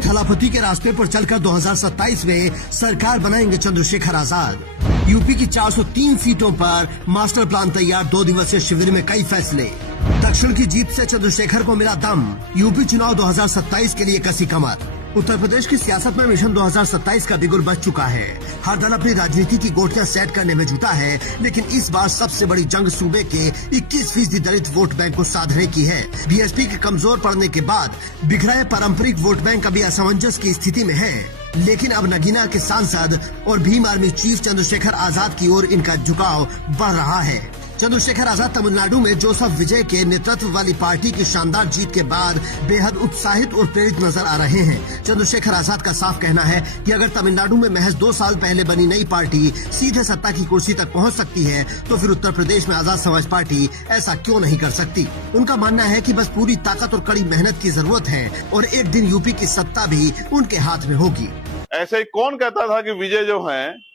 थलापति के रास्ते पर चलकर 2027 में सरकार बनाएंगे चंद्रशेखर आजाद। यूपी की 403 सीटों पर मास्टर प्लान तैयार, 2 दिवसीय शिविर में कई फैसले। दक्षिण की जीत से चंद्रशेखर को मिला दम, यूपी चुनाव 2027 के लिए कसी कमर। उत्तर प्रदेश की सियासत में मिशन 2027 का बिगुल बज चुका है। हर दल अपनी राजनीति की गोटियां सेट करने में जुटा है, लेकिन इस बार सबसे बड़ी जंग सूबे के 21% दलित वोट बैंक को साधने की है। बीएसपी के कमजोर पड़ने के बाद बिखराए पारंपरिक वोट बैंक अभी असमंजस की स्थिति में है, लेकिन अब नगीना के सांसद और भीम आर्मी चीफ चंद्रशेखर आजाद की ओर इनका झुकाव बढ़ रहा है। चंद्रशेखर आजाद तमिलनाडु में जोसेफ विजय के नेतृत्व वाली पार्टी की शानदार जीत के बाद बेहद उत्साहित और प्रेरित नजर आ रहे हैं। चंद्रशेखर आजाद का साफ कहना है कि अगर तमिलनाडु में महज 2 साल पहले बनी नई पार्टी सीधे सत्ता की कुर्सी तक पहुंच सकती है, तो फिर उत्तर प्रदेश में आजाद समाज पार्टी ऐसा क्यों नहीं कर सकती। उनका मानना है कि बस पूरी ताकत और कड़ी मेहनत की जरूरत है और एक दिन यूपी की सत्ता भी उनके हाथ में होगी। ऐसे ही कौन कहता था कि विजय जो है,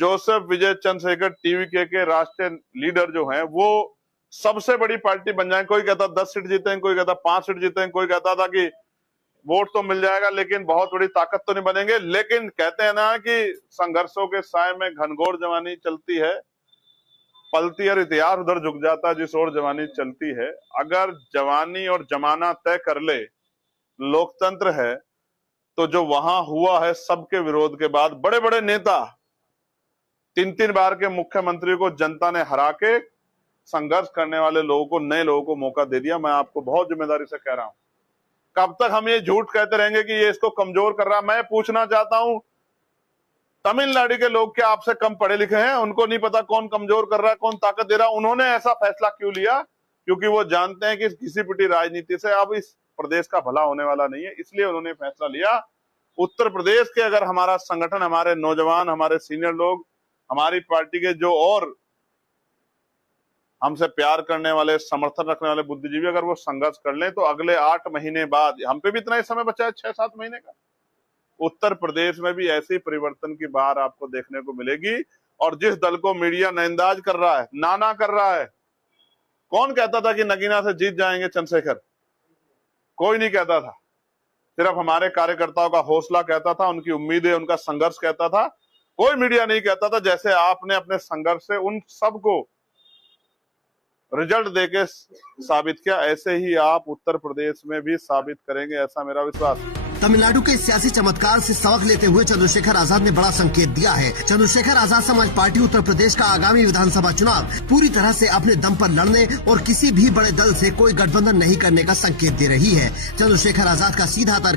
जोसेफ विजय चंद्रशेखर टीवीके के राष्ट्रीय लीडर जो हैं, वो सबसे बड़ी पार्टी बन जाए। कोई कहता 10 सीट जीतेंगे, कोई कहता 5 सीट जीतेंगे, कोई कहता था कि वोट तो मिल जाएगा लेकिन बहुत बड़ी ताकत तो नहीं बनेंगे। लेकिन कहते हैं ना कि संघर्षों के साय में घनघोर जवानी चलती है, पलती और इतिहास उधर झुक जाता है जिस ओर जवानी चलती है। अगर जवानी और जमाना तय कर ले, लोकतंत्र है, तो जो वहां हुआ है सबके विरोध के बाद बड़े बड़े नेता 3 बार के मुख्यमंत्री को जनता ने हरा के संघर्ष करने वाले लोगों को, नए लोगों को मौका दे दिया। मैं आपको बहुत जिम्मेदारी से कह रहा हूं, कब तक हम ये झूठ कहते रहेंगे कि ये इसको कमजोर कर रहा है। मैं पूछना चाहता हूं, तमिलनाडु के लोग क्या आपसे कम पढ़े लिखे हैं? उनको नहीं पता कौन कमजोर कर रहा है, कौन ताकत दे रहा है? उन्होंने ऐसा फैसला क्यों लिया? क्योंकि वो जानते हैं कि किसी पिटी राजनीति से अब इस प्रदेश का भला होने वाला नहीं है, इसलिए उन्होंने फैसला लिया। उत्तर प्रदेश के अगर हमारा संगठन, हमारे नौजवान, हमारे सीनियर लोग, हमारी पार्टी के जो और हमसे प्यार करने वाले, समर्थन रखने वाले बुद्धिजीवी अगर वो संघर्ष कर लें, तो अगले 8 महीने बाद, हम पे भी इतना ही समय बचा है 6-7 महीने का, उत्तर प्रदेश में भी ऐसी परिवर्तन की बहार आपको देखने को मिलेगी। और जिस दल को मीडिया नजरअंदाज कर रहा है, नाना कर रहा है, कौन कहता था कि नगीना से जीत जाएंगे चंद्रशेखर? कोई नहीं कहता था, सिर्फ हमारे कार्यकर्ताओं का हौसला कहता था, उनकी उम्मीदें, उनका संघर्ष कहता था। कोई मीडिया नहीं कहता था। जैसे आपने अपने संघर्ष से उन सबको रिजल्ट देके साबित किया, ऐसे ही आप उत्तर प्रदेश में भी साबित करेंगे, ऐसा मेरा विश्वास है। तमिलनाडु के सियासी चमत्कार से सबक लेते हुए चंद्रशेखर आजाद ने बड़ा संकेत दिया है। चंद्रशेखर आजाद समाज पार्टी उत्तर प्रदेश का आगामी विधानसभा चुनाव पूरी तरह से अपने दम पर लड़ने और किसी भी बड़े दल से कोई गठबंधन नहीं करने का संकेत दे रही है। चंद्रशेखर आजाद का सीधा तर्क